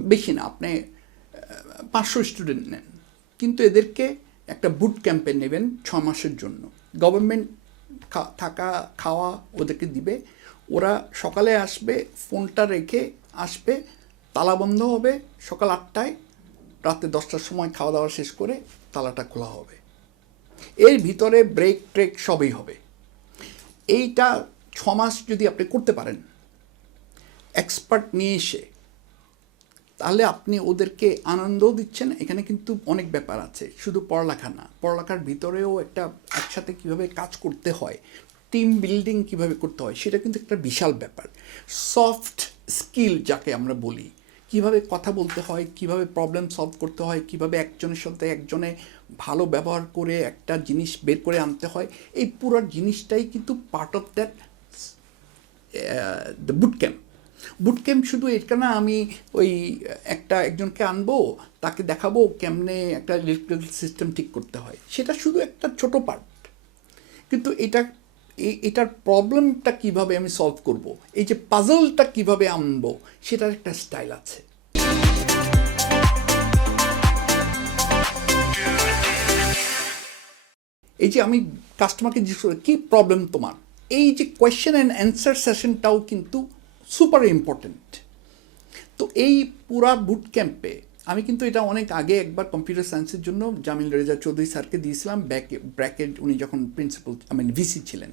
বেশি না, আপনি 500 স্টুডেন্ট নেন, কিন্তু এদেরকে একটা বুট ক্যাম্পে নেবেন 6 মাসের জন্য। গভর্নমেন্ট থাকা খাওয়া ওদেরকে দিবে, ওরা সকালে আসবে, ফোনটা রেখে আসবে, তালা বন্ধ হবে সকাল 8টায়, রাতে 10টার সময় খাওয়া দাওয়া শেষ করে তালাটা খোলা হবে। এর ভিতরে ব্রেক ট্রেক সবই হবে। এইটা 6 মাস যদি আপনি করতে পারেন এক্সপার্ট নিয়ে এসে, তাহলে আপনি ওদেরকে আনন্দও দিচ্ছেন। এখানে কিন্তু অনেক ব্যাপার আছে, শুধু পড়ালেখা না, পড়ালেখার ভিতরেও একটা একসাথে কীভাবে কাজ করতে হয়, টিম বিল্ডিং কীভাবে করতে হয়, সেটা কিন্তু একটা বিশাল ব্যাপার। সফট স্কিল যাকে আমরা বলি, কিভাবে কথা বলতে হয়, কিভাবে প্রবলেম সলভ করতে হয়, কিভাবে একজনের সাথে একজনে ভালো ব্যবহার করে একটা জিনিস বের করে আনতে হয়, এই পুরো জিনিসটাই কিন্তু part of that the boot camp. Boot camp শুধু এটা না, আমি ওই একজনকে আনবো, তাকে দেখাবো কেমনে একটা ইলেকট্রিক্যাল সিস্টেম ঠিক করতে হয়, সেটা শুধু একটা ছোট পার্ট। কিন্তু এটার প্রবলেমটা কিভাবে আমি সলভ করব, এই যে পাজলটা কিভাবে আনবো, সেটার একটা স্টাইল আছে। এই যে আমি কাস্টমারকে জিজ্ঞেস করি কী প্রবলেম তোমার, এই যে কোয়েশ্চেন অ্যান্ড অ্যান্সার সেশনটাও কিন্তু সুপার ইম্পর্টেন্ট। তো এই পুরা বুট ক্যাম্পে আমি কিন্তু এটা অনেক আগে একবার কম্পিউটার সায়েন্সের জন্য জামিল রেজা চৌধুরী স্যারকে দিয়েছিলাম, ব্র্যাকেট উনি যখন প্রিন্সিপাল ভিসি ছিলেন,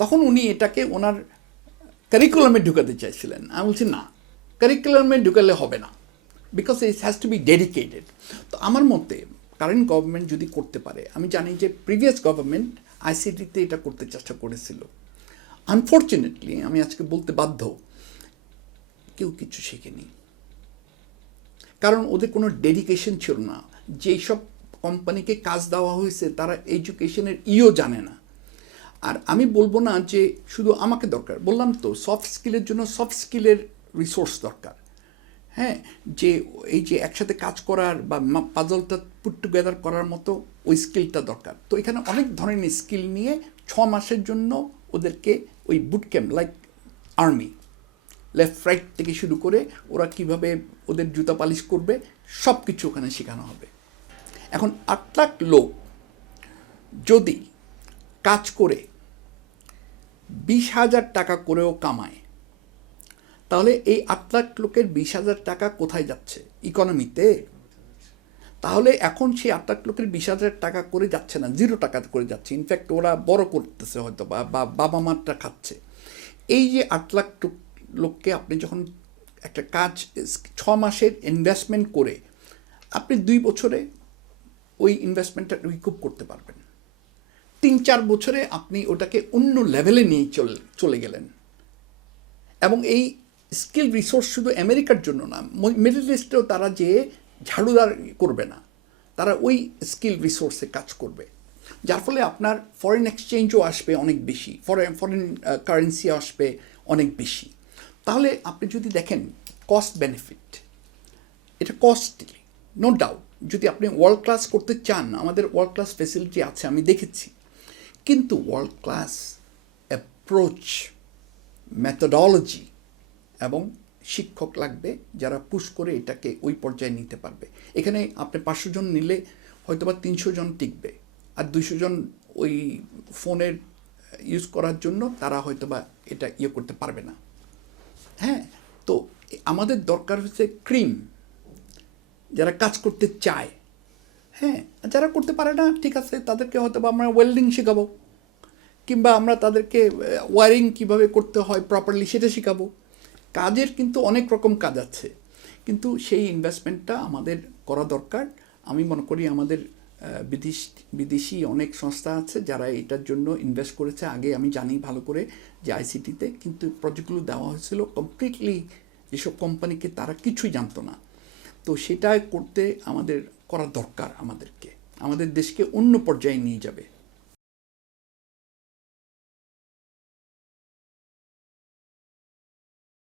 তখন উনি এটাকে ওনার কারিকুলামে ঢুকাতে চাইছিলেন। আমি বলছি না, কারিকুলামে ঢুকালে হবে না, because it has to B dedicated. তো আমার মতে কারেন্ট গভর্নমেন্ট যদি করতে পারে, আমি জানি যে প্রিভিয়াস গভর্নমেন্ট আইসিটিতে এটা করতে চেষ্টা করেছিল, আনফর্চুনেটলি আমি আজকে বলতে বাধ্য, কেউ কিছু শেখেনি, কারণ ওদের কোনো ডেডিকেশন ছিল না। যেই সব কোম্পানিকে কাজ দেওয়া হয়েছে তারা এডুকেশনের জানে না। আর আমি বলবো না যে শুধু আমাকে দরকার, বললাম তো সফট স্কিলের জন্য সফট স্কিলের রিসোর্স দরকার। হ্যাঁ, যে এই যে একসাথে কাজ করার বা পাজলটা পুট টুগেদার করার মতো ওই স্কিলটা দরকার। তো এখানে অনেক ধরনের স্কিল নিয়ে 6 মাসের জন্য ওদেরকে ওই boot camp, like army, left right থেকে শুরু করে ওরা কিভাবে ওদের জুতা পালিশ করবে, সব কিছু ওখানে শেখানো হবে। এখন 8 লাখ লোক যদি কাজ করে 20,000 টাকা করেও কামায়, তাহলে এই 8 লাখ লোকের 20,000 টাকা কোথায় যাচ্ছে? ইকোনমিতে। তাহলে এখন সেই 8 লাখ লোকের 20,000 টাকা করে যাচ্ছে না, 0 টাকা করে যাচ্ছে। ইনফ্যাক্ট ওরা বড় করতেছে হয়তো, বা বাবা মারটা খাচ্ছে। এই যে 8 লাখ লোককে আপনি যখন একটা কাজ 6 মাসের ইনভেস্টমেন্ট করে আপনি 2 বছরে ওই ইনভেস্টমেন্টটা রিকুপ করতে পারবেন, 3-4 বছরে আপনি ওটাকে অন্য লেভেলে নিয়ে চলে গেলেন। এবং এই স্কিল রিসোর্স শুধু আমেরিকার জন্য না, মিডল ইস্টেও তারা যে ঝাড়ুদার করবে না, তারা ওই স্কিল রিসোর্সে কাজ করবে, যার ফলে আপনার ফরেন এক্সচেঞ্জও আসবে অনেক বেশি, ফরেন কারেন্সি আসবে অনেক বেশি। তাহলে আপনি যদি দেখেন কস্ট বেনিফিট, এটা কস্টলি, নো ডাউট। যদি আপনি ওয়ার্ল্ড ক্লাস করতে চান, আমাদের ওয়ার্ল্ড ক্লাস ফেসিলিটি আছে, আমি দেখেছি, কিন্তু ওয়ার্ল্ড ক্লাস অ্যাপ্রোচ, মেথোডোলজি এবং শিক্ষক লাগবে যারা পুশ করে এটাকে ওই পর্যায়ে নিতে পারবে। এখানে আপনি 500 জন নিলে হয়তোবা 300 জন টিকবে, আর 200 জন ওই ফোনের ইউজ করার জন্য তারা হয়তোবা এটা করতে পারবে না। হ্যাঁ, তো আমাদের দরকার হচ্ছে ক্রিম, যারা কাজ করতে চায়। হ্যাঁ, যারা করতে পারে না, ঠিক আছে, তাদেরকে হয়তো আমরা ওয়েল্ডিং শেখাবো, কিংবা আমরা তাদেরকে ওয়ারিং কিভাবে করতে হয় প্রপারলি সেটা শেখাবো। কাজের কিন্তু অনেক রকম কাজ আছে, কিন্তু সেই ইনভেস্টমেন্টটা আমাদের করা দরকার। আমি মনে করি আমাদের বিদেশি অনেক সংস্থা আছে যারা এটার জন্য ইনভেস্ট করেছে আগে, আমি জানি ভালো করে যে আইসিটিতে, কিন্তু প্রজেক্টগুলো দেওয়া হয়েছিল কমপ্লিটলি যেসব কোম্পানিকে, তারা কিছুই জানতো না। তো সেটা করতে আমাদের করা দরকার, আমাদের দেশকে অন্য পর্যায়ে নিয়ে যাবে।